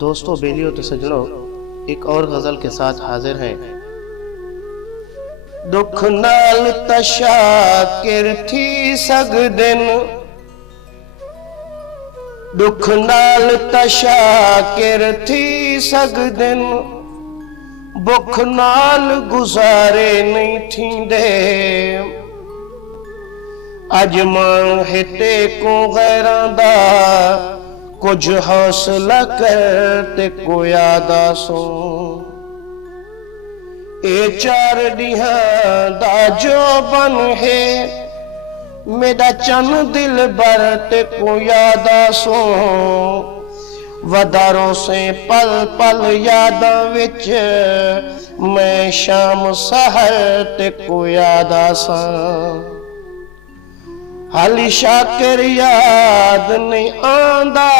दोस्तों, बेलियों तो सजनों, एक और गजल के साथ हाजिर हैं। दुख नाल तशाकिर थी सगदिन, दुख नाल तशाकिर थी सगदिन, बुख नाल गुजारे नहीं थींदे। अज मां हिते को गैरां दा कुछ हौसला कर ते को यादा सो। ए 4 ॾींहं दा जो बन है मेरा चन दिल भर ते को यादा सो। वधारो से पल पल यादा विच मैं शाम सहर ते को यादा सा। हाली शाकिर याद नहीं आंदा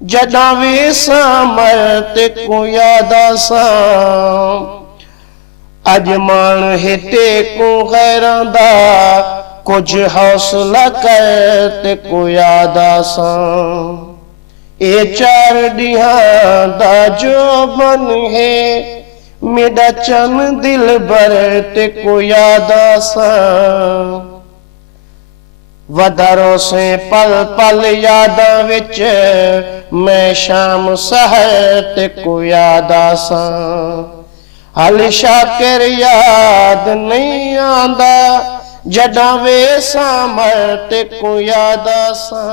जदा वेसा मर ते को यादा सा। अज मान हिते को गैरां दा कुछ हौसला कर ते को यादा सा। ए 4 ॾींहं दा जो बन है मेरा चन दिल भर ते को यादा सा। वधारो से पल पल यादा विच मैं शाम सहर ते को यादा सा। हाली शाकिर याद नहीं आंदा जदा वेसा मर ते को यादा सा।